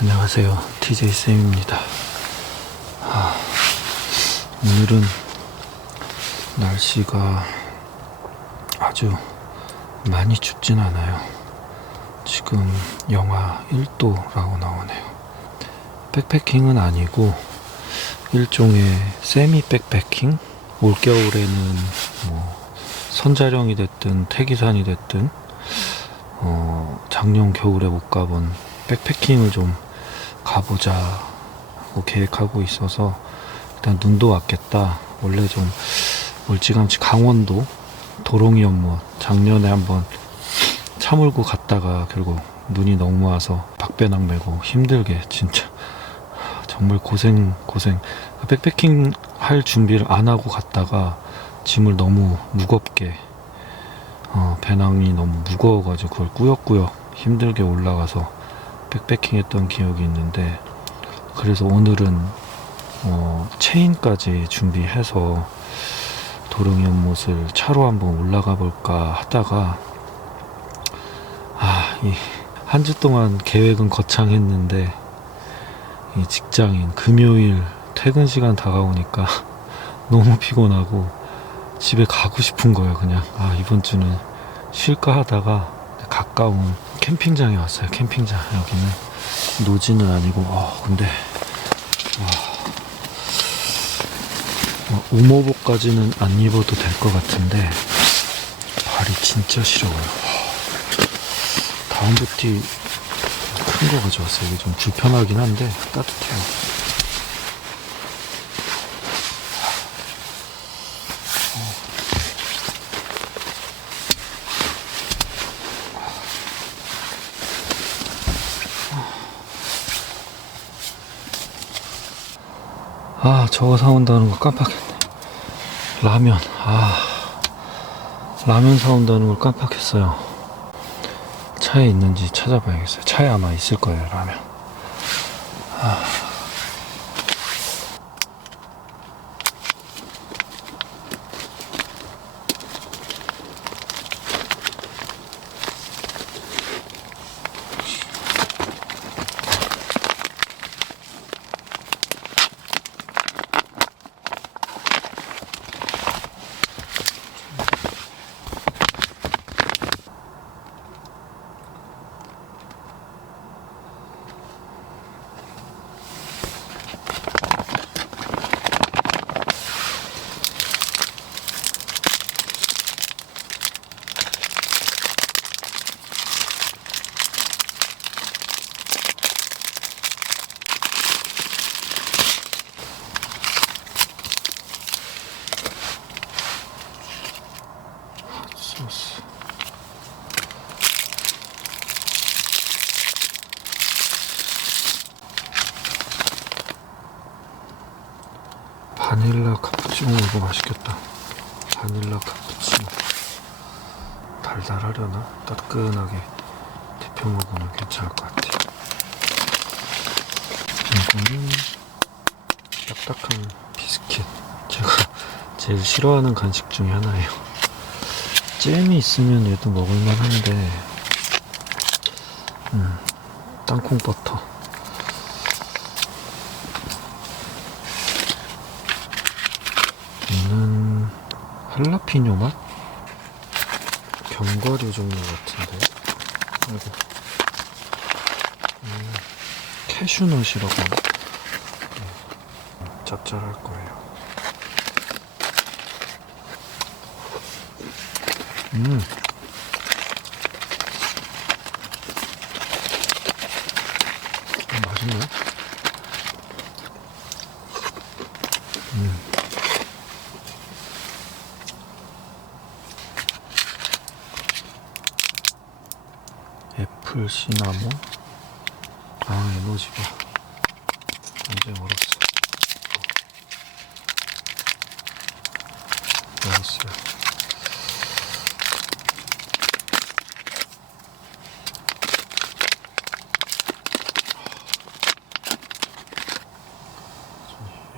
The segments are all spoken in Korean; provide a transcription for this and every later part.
안녕하세요, TJ쌤입니다. 오늘은 날씨가 아주 많이 춥진 않아요. 지금 영하 1도라고 나오네요. 백패킹은 아니고 일종의 세미 백패킹? 올겨울에는 선자령이 됐든 태기산이 됐든 작년 겨울에 못 가본 백패킹을 좀 가보자 하고 계획하고 있어서 일단 눈도 왔겠다. 원래 좀 멀찌감치 강원도 도롱이 연못 작년에 한번 차 몰고 갔다가 결국 눈이 너무 와서 박배낭 메고 힘들게 진짜 정말 고생 백패킹 할 준비를 안 하고 갔다가 짐을 너무 무겁게 배낭이 너무 무거워가지고 그걸 꾸역꾸역 힘들게 올라가서 백패킹 했던 기억이 있는데, 그래서 오늘은 체인까지 준비해서 도롱이 연못을 차로 한번 올라가 볼까 하다가 이 한 주 동안 계획은 거창했는데 이 직장인 금요일 퇴근 시간 다가오니까 너무 피곤하고 집에 가고 싶은 거예요. 그냥 이번 주는 쉴까 하다가 가까운 캠핑장에 왔어요. 캠핑장. 여기는 노지는 아니고 근데 우모복까지는 안 입어도 될 것 같은데 발이 진짜 시려워요. 다운 부티 큰 거 가져왔어요. 이게 좀 불편하긴 한데 따뜻해요. 저거 사온다는 거 깜빡했네. 라면 사온다는 걸 깜빡했어요. 차에 있는지 찾아봐야겠어요. 차에 아마 있을 거예요, 라면. 소스. 바닐라 카푸치노 이거 맛있겠다. 바닐라 카푸치노. 달달하려나? 따끈하게 데펴 먹으면 괜찮을 것 같아요. 이거는 딱딱한 비스킷. 제가 제일 싫어하는 간식 중에 하나예요. 잼이 있으면 얘도 먹을만 한데 땅콩 버터. 얘는 할라피뇨 맛? 견과류 종류 같은데. 아이고. 캐슈넛이라고 짭짤할 거예요. 맛있네. 애플 시나몬. 에너지바 굉장히 어렸어요.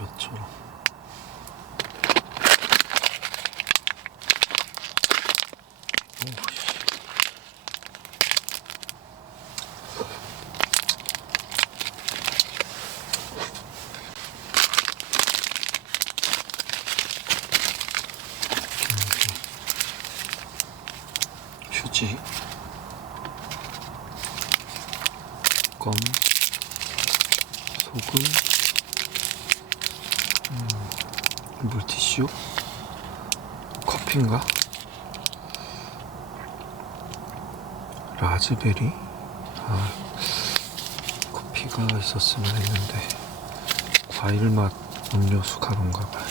엿처럼. 휴지, 껌, 소금, 물티슈, 커피인가? 라즈베리? 커피가 있었으면 했는데 과일맛 음료수 가루인가봐요.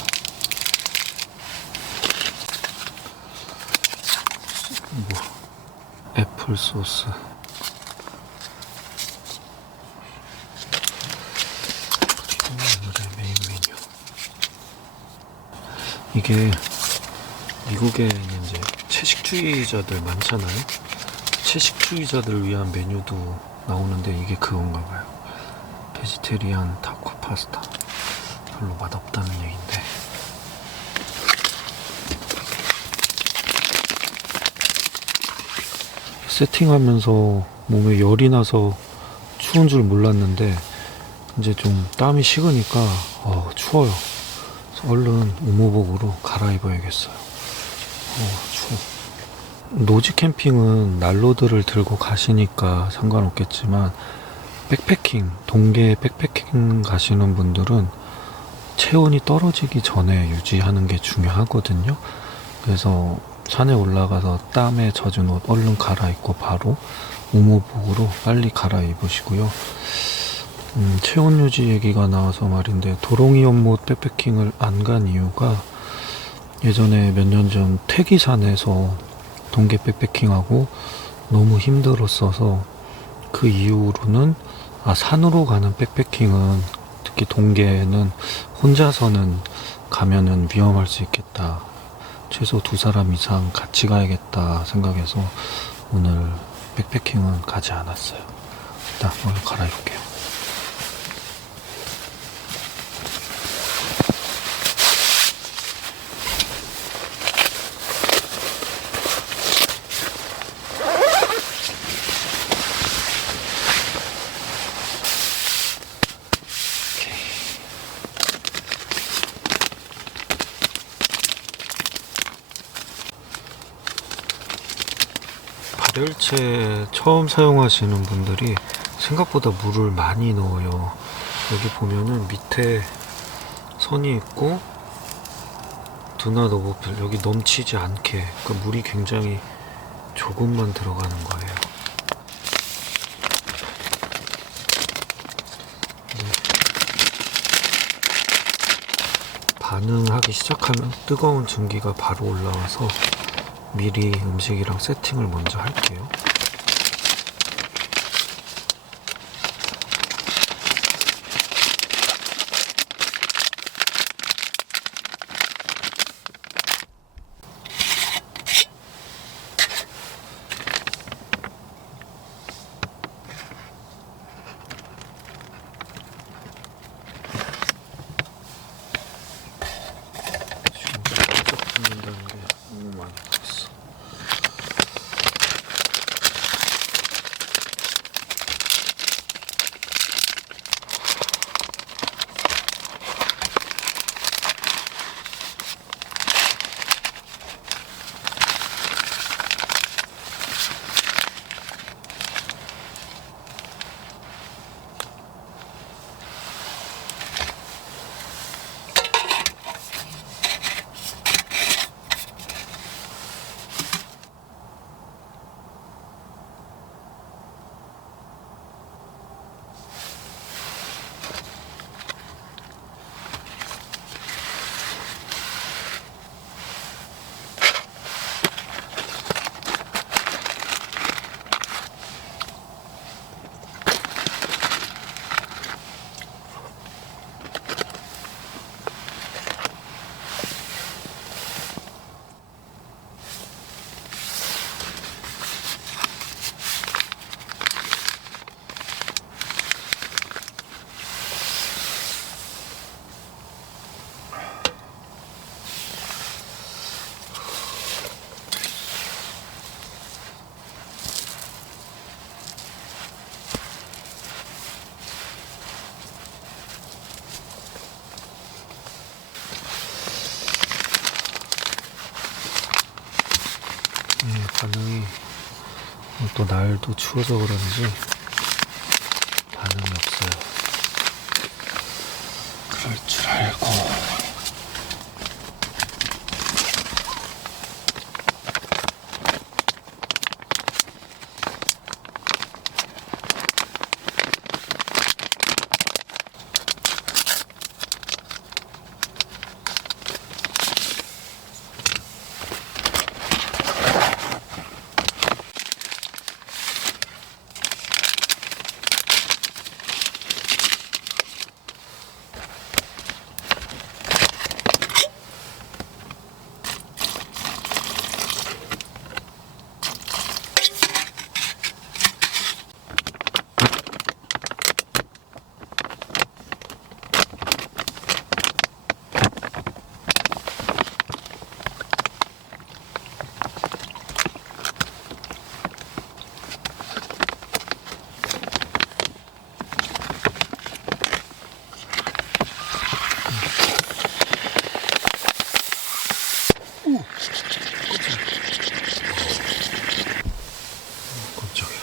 애플 소스, 그리고 오늘의 메인 메뉴. 이게 미국에는 이제 채식주의자들 많잖아요. 채식주의자들을 위한 메뉴도 나오는데 이게 그건가 봐요. 베지테리안 타코 파스타. 별로 맛없다는 얘기인데. 세팅하면서 몸에 열이 나서 추운 줄 몰랐는데 이제 좀 땀이 식으니까 추워요. 그래서 얼른 우모복으로 갈아입어야겠어요. 추워. 노지 캠핑은 난로들을 들고 가시니까 상관없겠지만 백패킹, 동계 백패킹 가시는 분들은 체온이 떨어지기 전에 유지하는 게 중요하거든요. 그래서 산에 올라가서 땀에 젖은 옷 얼른 갈아입고 바로 우모복으로 빨리 갈아입으시고요. 체온 유지 얘기가 나와서 말인데, 도롱이 연못 백패킹을 안 간 이유가 예전에 몇 년 전 태기산에서 동계 백패킹하고 너무 힘들었어서 그 이후로는 산으로 가는 백패킹은, 특히 동계는 혼자서는 가면은 위험할 수 있겠다, 최소 2사람 이상 같이 가야겠다 생각해서 오늘 백패킹은 가지 않았어요. 일단 오늘 갈아입을게요. 발열체 처음 사용하시는 분들이 생각보다 물을 많이 넣어요. 여기 보면은 밑에 선이 있고 두나 너보필, 여기 넘치지 않게, 그러니까 물이 굉장히 조금만 들어가는 거예요. 반응하기 시작하면 뜨거운 증기가 바로 올라와서 미리 음식이랑 세팅을 먼저 할게요. 지금 살짝 붙는다는 게 너무 많이 붙었어. 또 날도 추워서 그런지 반응이 없어요. 그럴 줄 알고. 깜짝이야.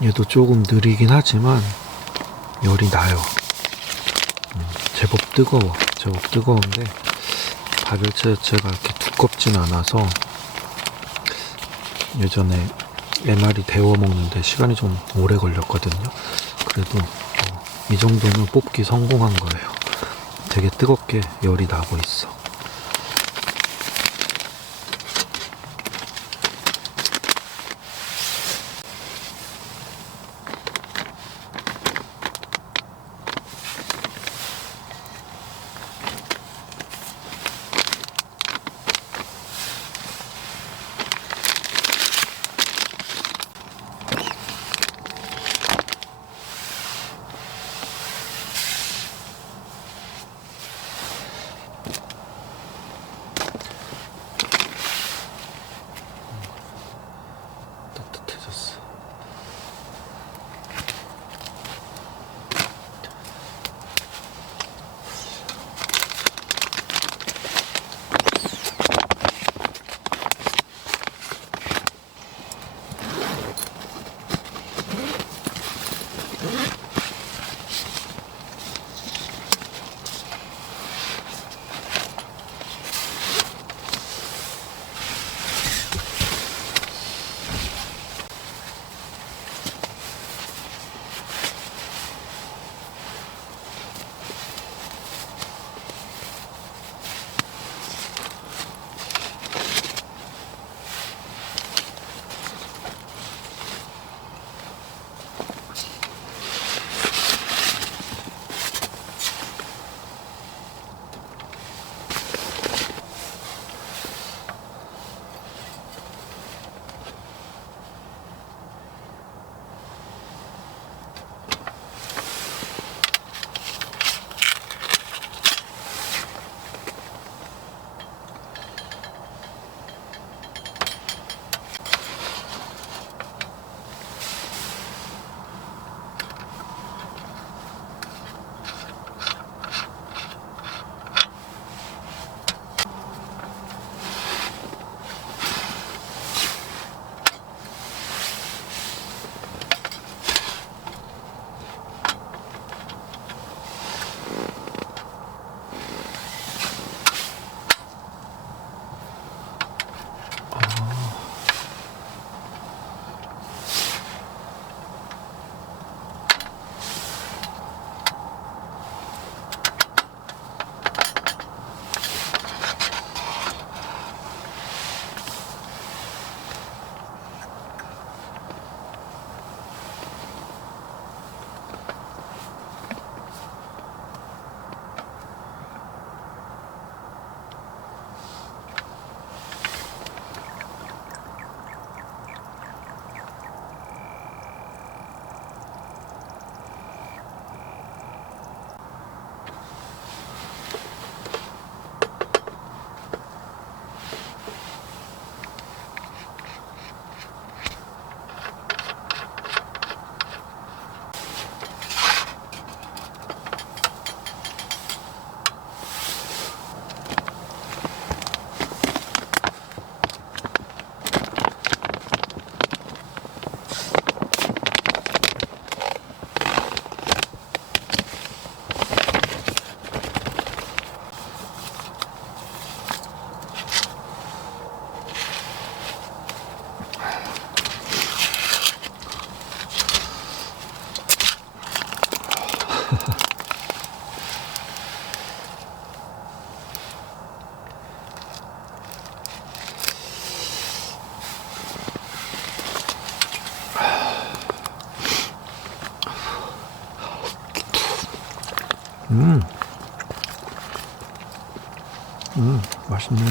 얘도 조금 느리긴 하지만 열이 나요. 제법 뜨거워. 제법 뜨거운데 발열체 자체가 이렇게 두껍진 않아서 예전에 MR이 데워 먹는데 시간이 좀 오래 걸렸거든요. 그래도 이 정도는 뽑기 성공한 거예요. 되게 뜨겁게 열이 나고 있어. 맛있네.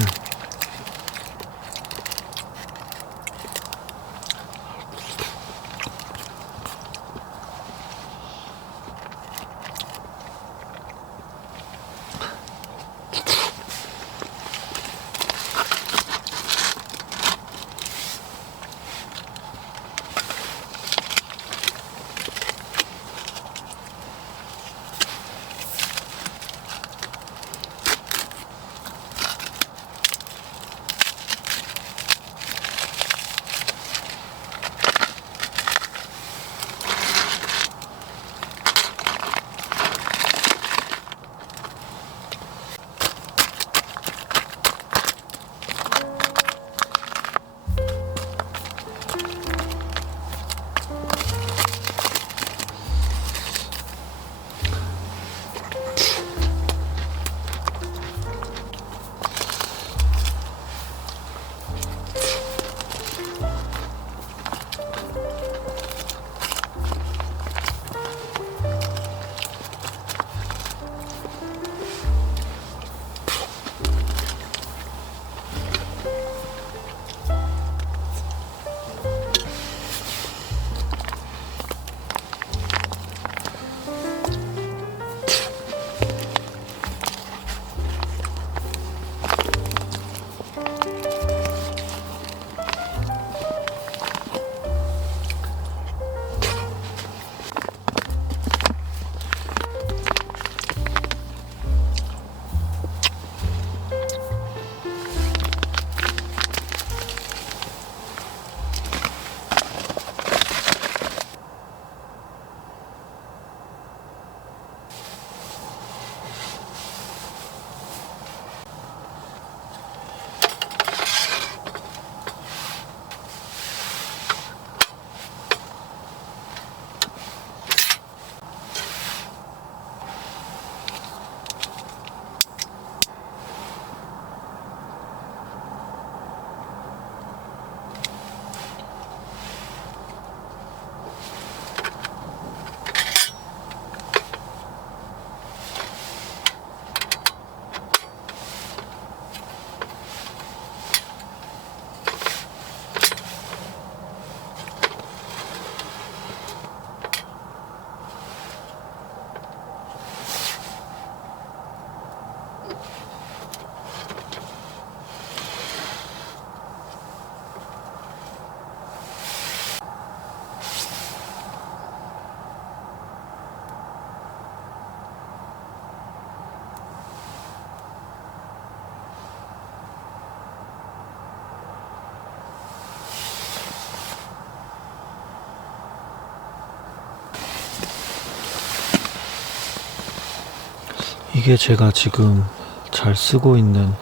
이게 제가 지금 잘 쓰고 있는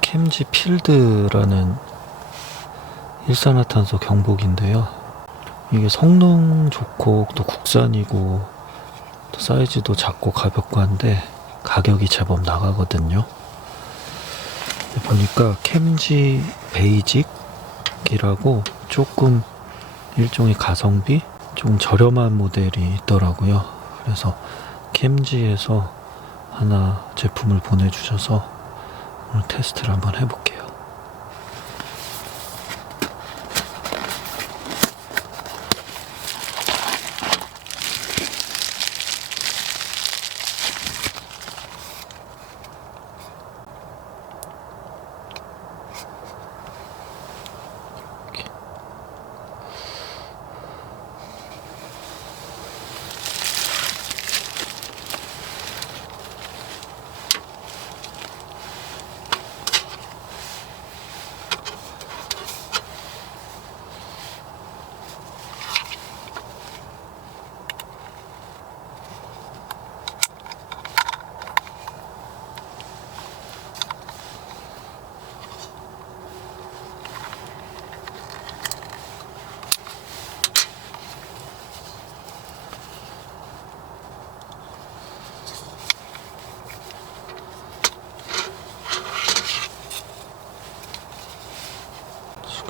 캠지 필드라는 일산화탄소 경보기인데요. 이게 성능 좋고 또 국산이고 또 사이즈도 작고 가볍고 한데 가격이 제법 나가거든요. 보니까 캠지 베이직이라고 조금 일종의 가성비 좀 저렴한 모델이 있더라고요. 그래서 캠지에서 하나 제품을 보내주셔서 오늘 테스트를 한번 해볼게요.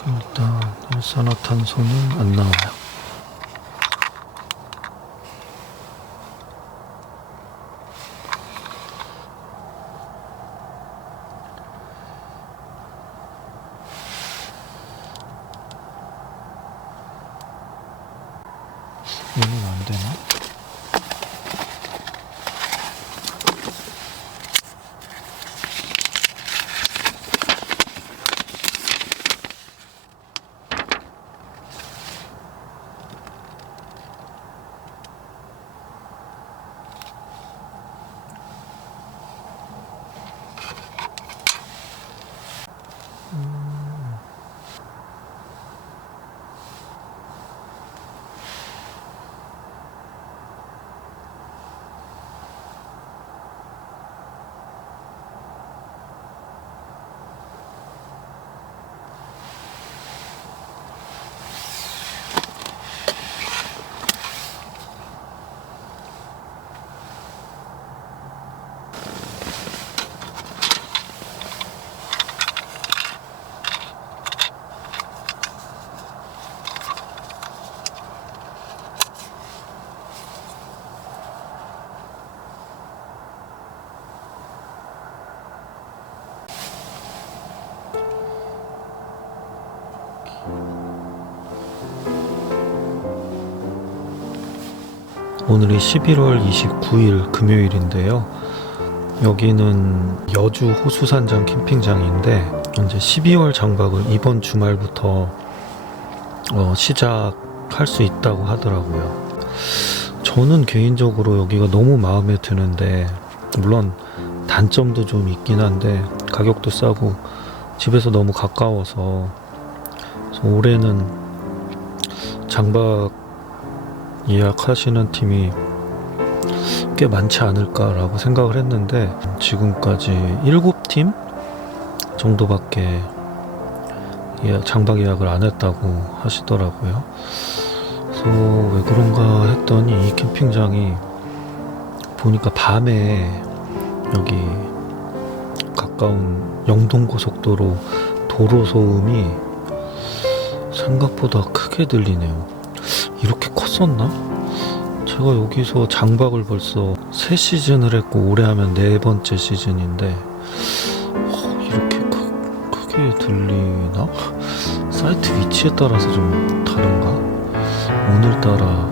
지금 일단 일산화탄소는 안 나와요. 얘는 안 되나? 오늘이 11월 29일 금요일인데요. 여기는 여주 호수산장 캠핑장인데 이제 12월 장박을 이번 주말부터 시작할 수 있다고 하더라고요. 저는 개인적으로 여기가 너무 마음에 드는데, 물론 단점도 좀 있긴 한데 가격도 싸고 집에서 너무 가까워서, 그래서 올해는 장박 예약하시는 팀이 꽤 많지 않을까라고 생각을 했는데 지금까지 7팀 정도밖에 장박 예약을 안 했다고 하시더라고요. 그래서 왜 그런가 했더니 이 캠핑장이 보니까 밤에 여기 가까운 영동고속도로 도로 소음이 생각보다 크게 들리네요. 이렇게 컸었나? 제가 여기서 장박을 벌써 3시즌을 했고 올해 하면 4번째 시즌인데 이렇게 크게 들리나? 사이트 위치에 따라서 좀 다른가? 오늘따라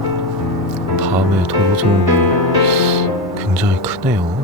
밤에 도로 소음이 굉장히 크네요.